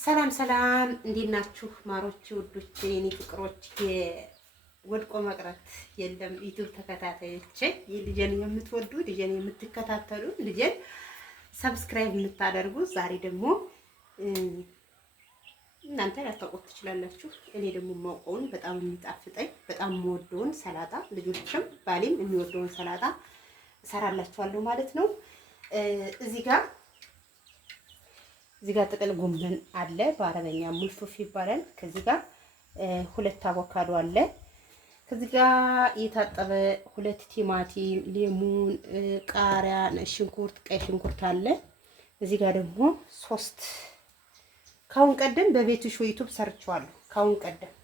ሰላም ሰላም፣ እንዴት ናችሁ ማሮቼ፣ ውዶቼ፣ የኔ ፍቅሮች፣ የወድቆ መቅረት የለም ዩቲዩብ ተከታታዮቼ፣ ልጄን የምትወዱ ልጄን የምትከታተሉ ልጄን ሰብስክራይብ የምታደርጉ፣ ዛሬ ደግሞ እናንተ ላታውቁት ትችላላችሁ። እኔ ደግሞ የማውቀውን በጣም የሚጣፍጠኝ በጣም የምወደውን ሰላጣ ልጆችም ባሌም የሚወደውን ሰላጣ እሰራላችኋለሁ ማለት ነው። እዚህ ጋር ጥቅል ጎመን አለ፣ በአረበኛ ሙልፉፍ ይባላል። ከዚህ ጋር ሁለት አቮካዶ አለ። ከዚህ ጋር የታጠበ ሁለት ቲማቲም፣ ሌሙን፣ ቃሪያ፣ ሽንኩርት፣ ቀይ ሽንኩርት አለ። እዚህ ጋር ደግሞ ሶስት ካሁን ቀደም በቤቱ ዩቲዩብ ሰርቼዋለሁ። ካሁን ቀደም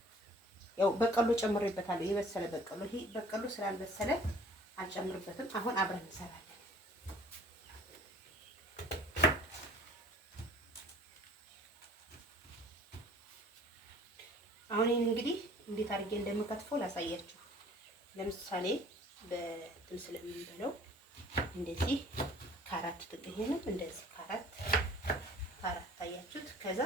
ያው በቀሎ ጨምሬበታለሁ፣ የበሰለ በቀሎ። ይሄ በቀሎ ስላልበሰለ አልጨምርበትም። አሁን አብረን እንሰራለን። አሁን ይሄን እንግዲህ እንዴት አድርጌ እንደምከትፈው ላሳያችሁ። ለምሳሌ በእንትን ስለምንበለው እንደዚህ ካራት ጥቅሄንም እንደዚህ ካራት ታያችሁት። ከዛ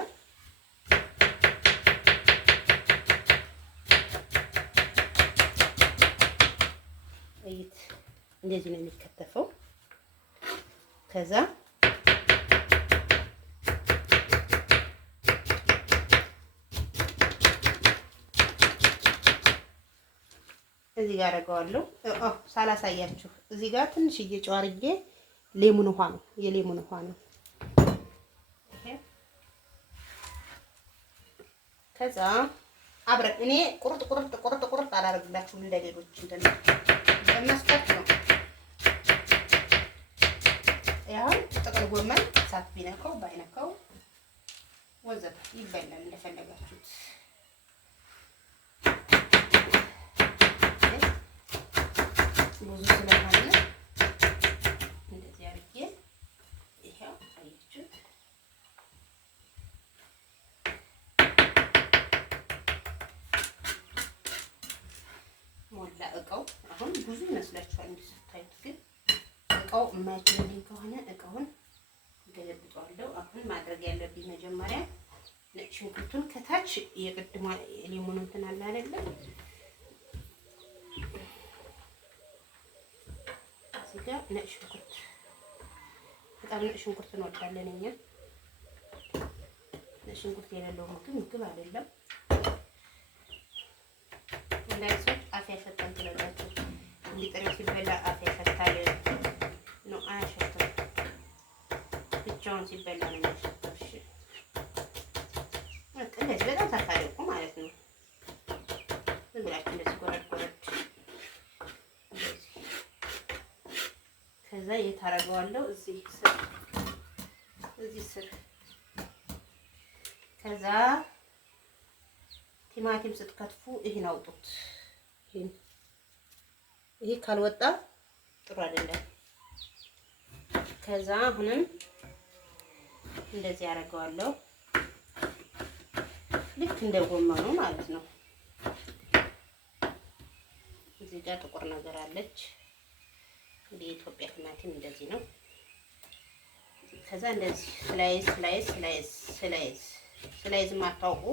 እይት እንደዚህ ነው የሚከተፈው። ከዛ እዚህ ጋር አደርገዋለሁ። ሳላሳያችሁ እዚህ ጋር ትንሽዬ ጨው አድርጌ ሌሙን ውሃ ነው የሌሙን ውሃ ነው። ከዛ አብረን እኔ ቁርጥ አላደርግላችሁም እንደሌሎች እንደነስቆት ነው። ያው ጥቅል ጎመን እሳት ቢነካው ባይነካው ወዘተ ይበላል እንደፈለጋችሁት። ብዙ ስለሆነ እንደዚህ አድርጌ ይሄው አያችሁት። ሞላ እቃው። አሁን ብዙ ይመስላችኋል እንዲህ ስታዩት፣ ግን እቃው የማይችልልኝ ከሆነ እቃውን ገለብጠዋለሁ። አሁን ማድረግ ያለብኝ መጀመሪያ ነጭ ሽንኩርቱን ከታች የቅድማ ሌሞን እንትን አለ አይደለም፣ እዚህ ጋር ነጭ ሽንኩርት፣ በጣም ነጭ ሽንኩርት እንወዳለን እኛ። ነጭ ሽንኩርት የሌለው ምግብ አይደለም። አንዳንድ ሰዎች አፍ ያሸታል ትላላችሁ። እንዲጥሬው ሲበላ አፍ ያሸታል ነው። አያሸትም፣ ብቻውን ሲበላ ነው የሚያሸተው። እሺ እንደዚህ በጣም ታታሪቁ ማለት ነው። ዝም ብላችሁ እንደዚህ ጎረድ እንደዚህ። ከዛ የታረገዋለሁ እዚህ ስር። ከዛ ቲማቲም ስትከትፉ ይሄን አውጡት። ይሄ ካልወጣ ጥሩ አይደለም። ከዛ አሁንም እንደዚህ አደርገዋለሁ፣ ልክ እንደ ጎመኑ ማለት ነው። እዚህ ጋር ጥቁር ነገር አለች። የኢትዮጵያ ቲማቲም እንደዚህ ነው። ከዛ እንደዚህ ስላይዝ ማታውቁ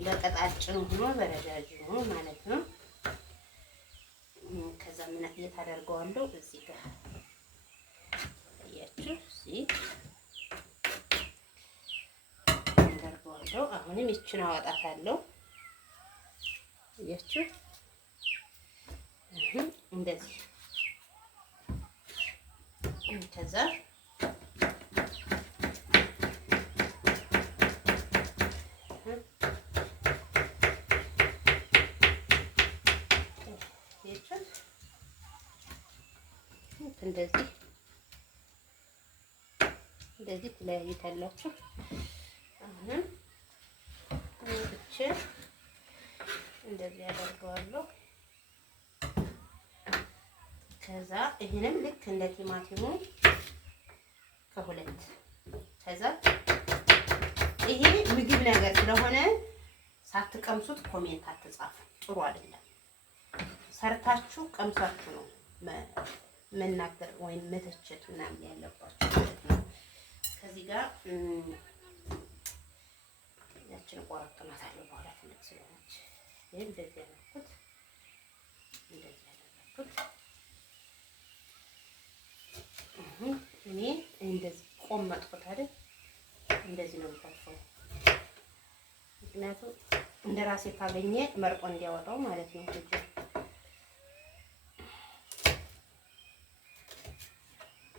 በቀጣጭኑ ሆኖ በረጃጅሙ ማለት ነው። ከዛ ምን አደርገዋለሁ እዚህ ጋር አያችሁ፣ እዚህ አደርገዋለሁ። አሁንም ይችን አወጣታለሁ። አያችሁ፣ እንደዚህ። ከዛ እንደዚህ ትለያዩታላችሁ። አሁንም ብቻ እንደዚህ አደርገዋለሁ። ከዛ ይሄንም ልክ እንደ ቲማቲሙ ከሁለት። ከዛ ይሄ ምግብ ነገር ስለሆነ ሳትቀምሱት ኮሜንት አትጻፉ፣ ጥሩ አይደለም። ሰርታችሁ ቀምሳችሁ ነው መናገር ወይም መተቸት ምናምን ያለባችሁ ማለት ነው። ከዚህ ጋር ስለሆነች ይሄን እንደዚህ ያደረኩት እንደዚህ ያደረኩት። እኔ እንደዚህ ቆመጥኩት አይደል? እንደዚህ ነው የምከትፈው። ምክንያቱም እንደ ራሴ ካገኘ መርቆ እንዲያወጣው ማለት ነው።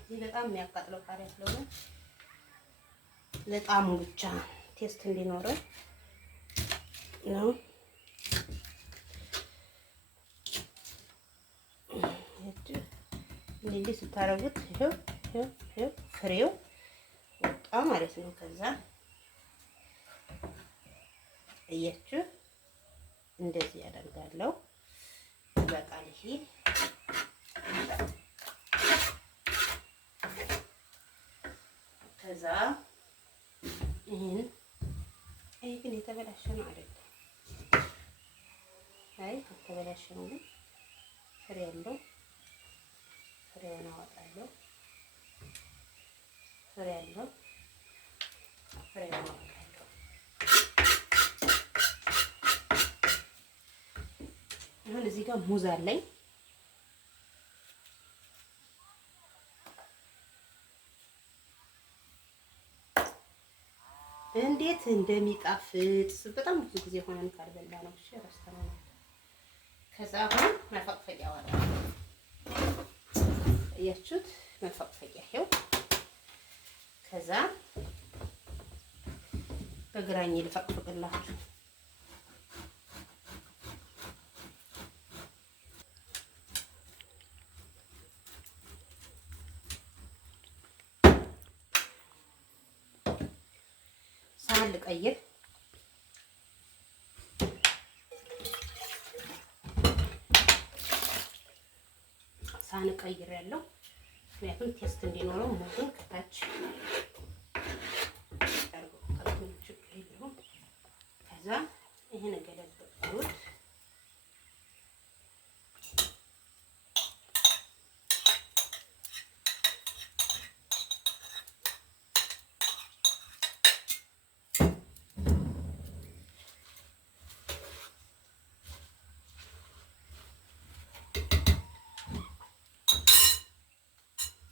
ይህ በጣም የሚያቃጥለው ቃሪያ ስለሆነ ለጣሙ ብቻ ቴስት እንዲኖረው ነው። እንዲህ ስታረጉት ይሄው ፍሬው ወጣ ማለት ነው። ከዛ እያችሁ እንደዚህ ያደርጋለሁ። ይበቃል። ይሄ ከዛ ይሄ ግን የተበላሸ ነው አይደለም? አይ የተበላሸ ነው ግን ፍሬ ያለው ፍሬውን አወጣለሁ። ፍሬ ያለው ፍሬውን አወጣለሁ። አሁን እዚህ ጋር ሙዝ አለኝ። እንዴት እንደሚጣፍጥ በጣም ብዙ ጊዜ ሆነን ካልበላ ነው። እሺ ረስተናል። ከዛ አሁን መፈቅፈቂያ አወጣለሁ። እያችሁት መፈቅፈቂያ ይሄው። ከዛ በግራኝ ልፈቅፍቅላችሁ። ሳህን ልቀይር። ሳህን ቀይር ያለው ምክንያቱም ቴስት እንዲኖረው ሙዙን ከታች ችግር የለውም። ከዛ ይሄን ገለብጡት።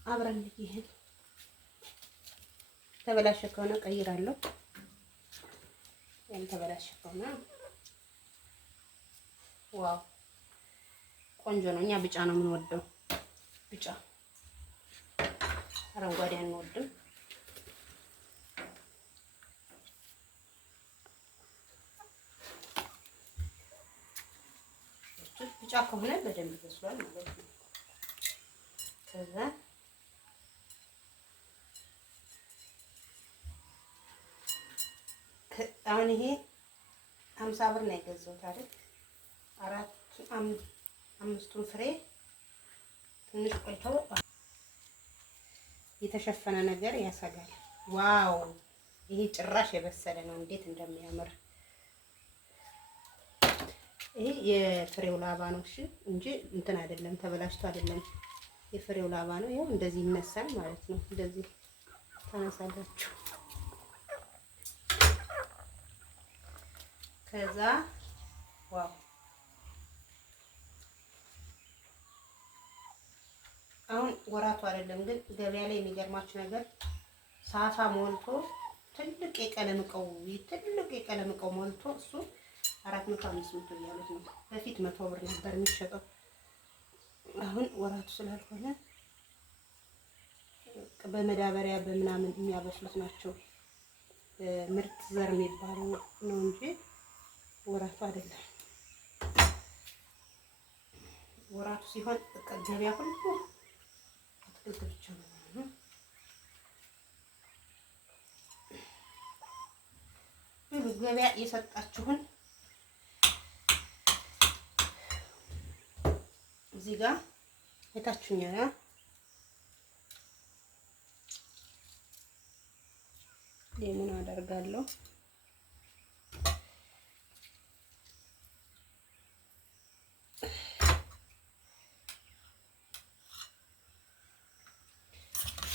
አብረን ይሄን ተበላሸ ከሆነ ቀይራለሁ። ያልተበላሸ ከሆነ ዋው ቆንጆ ነው። እኛ ቢጫ ነው የምንወደው። ቢጫ አረንጓዴ አንወድም። ቢጫ ከሆነ በደንብ በስሏል ማለት ነው። ከዛ አሁን ይሄ 50 ብር ነው የገዛሁት አይደል? አምስቱን ፍሬ ትንሽ ቆይተው የተሸፈነ ነገር ያሰጋል። ዋው ይሄ ጭራሽ የበሰለ ነው። እንዴት እንደሚያምር! ይሄ የፍሬው ላባ ነው። እሺ እንጂ እንትን አይደለም፣ ተበላሽቶ አይደለም። የፍሬው ላባ ነው። ይሄው እንደዚህ ይነሳል ማለት ነው። እንደዚህ ተነሳላችሁ። ከዛ ዋው አሁን ወራቱ አይደለም ግን ገበያ ላይ የሚገርማችሁ ነገር ሳፋ ሞልቶ ትልቅ የቀለም እቃው ሞልቶ እሱ 400 500 እያሉት ነው። በፊት 100 ብር ነበር የሚሸጠው። አሁን ወራቱ ስላልሆነ በመዳበሪያ በምናምን የሚያበስሉት ናቸው። ምርጥ ዘር የሚባለው ነው እንጂ ወራቱ አይደለም። ወራቱ ሲሆን ገበያ ሁሉ አትክልት ብቻ ነው። ገበያ የሰጣችሁን እዚህ ጋር የታችኛው ሌሞን አደርጋለሁ።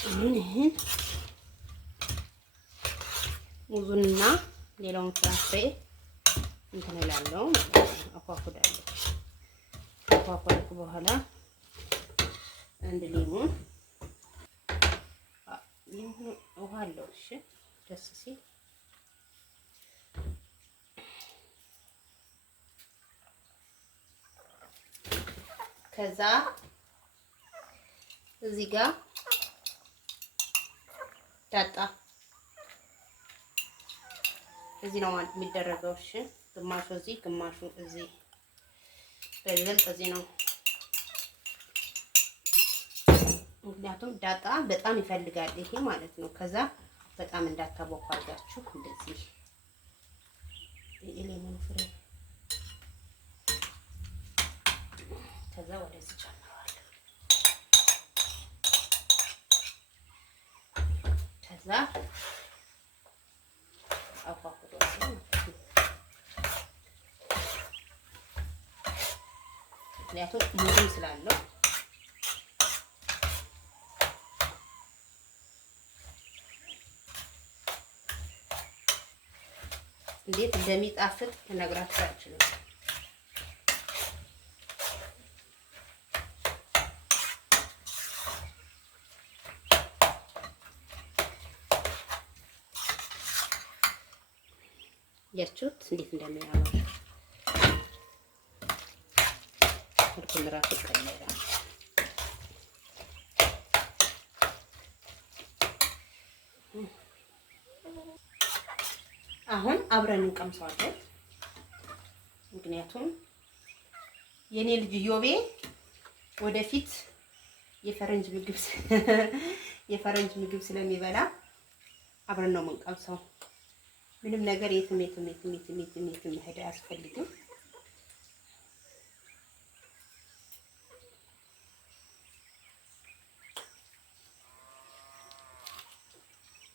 አሁን ይሄን ሙዙንና ሌላውን ፍራፍሬ እንትን እላለሁ አኳኩዳለሁ። አኳኩዳለሁ በኋላ አንድ ሊሙን ውሃ አለው። እሺ ደስ ሲል ከዛ እዚህ ጋር ዳጣ እዚህ ነው ማለት የሚደረገው። እሺ ግማሹ እዚህ ግማሹ እዚህ በይበልጥ እዚህ ነው። ምክንያቱም ዳጣ በጣም ይፈልጋል ይሄ ማለት ነው። ከዛ በጣም እንዳታቦኩ አድርጋችሁ እንደዚህ የሌሞን ፍሬ ከዛ ወደዚህ ጨምረዋለሁ። ከዛ አኳኩደዋለሁ። ምክንያቱም ሙሉም ስላለው እንዴት እንደሚጣፍጥ ልነግራችሁ አልችልም። ያችሁት እንዴት እንደሚያምር ሁሉም ራሱ ይቀየራል። አሁን አብረን እንቀምሰዋለን። ምክንያቱም የኔ ልጅ ዮቤ ወደፊት የፈረንጅ ምግብ ስለሚበላ አብረን ነው የምንቀምሰው። ምንም ነገር የትም መሄድ አያስፈልግም።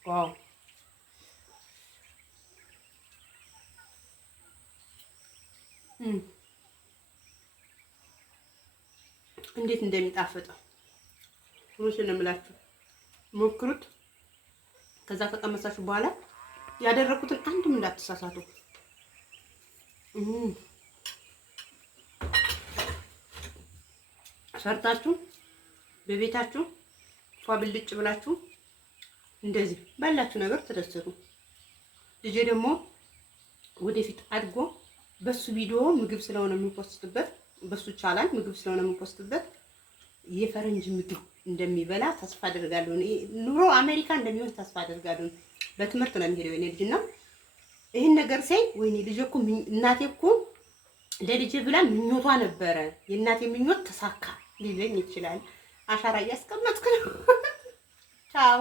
ዋው እንዴት እንደሚጣፍጠው እውነቱን እምላችሁ ሞክሩት። ከዛ ከቀመሳችሁ በኋላ ያደረኩትን አንድም እንዳትሳሳቱ። ሰርታችሁ በቤታችሁ ፏብልጭ ብላችሁ እንደዚህ ባላችሁ ነገር ተደሰቱ። ልጄ ደግሞ ወደፊት አድጎ በሱ ቪዲዮ ምግብ ስለሆነ የሚፖስትበት በሱ ቻናል ምግብ ስለሆነ የሚፖስትበት የፈረንጅ ምግብ እንደሚበላ ተስፋ አደርጋለሁ። ኑሮ አሜሪካ እንደሚሆን ተስፋ አደርጋለሁ። በትምህርት ነው የሚሄደው የኔ ልጅ ነው። ይሄን ነገር ሳይ ወይኔ ልጄ እኮ እናቴ እኮ ለልጄ ብላ ምኞቷ ነበረ፣ የእናቴ ምኞት ተሳካ ሊለኝ ይችላል። አሻራ እያስቀመጥኩ ነው። ቻው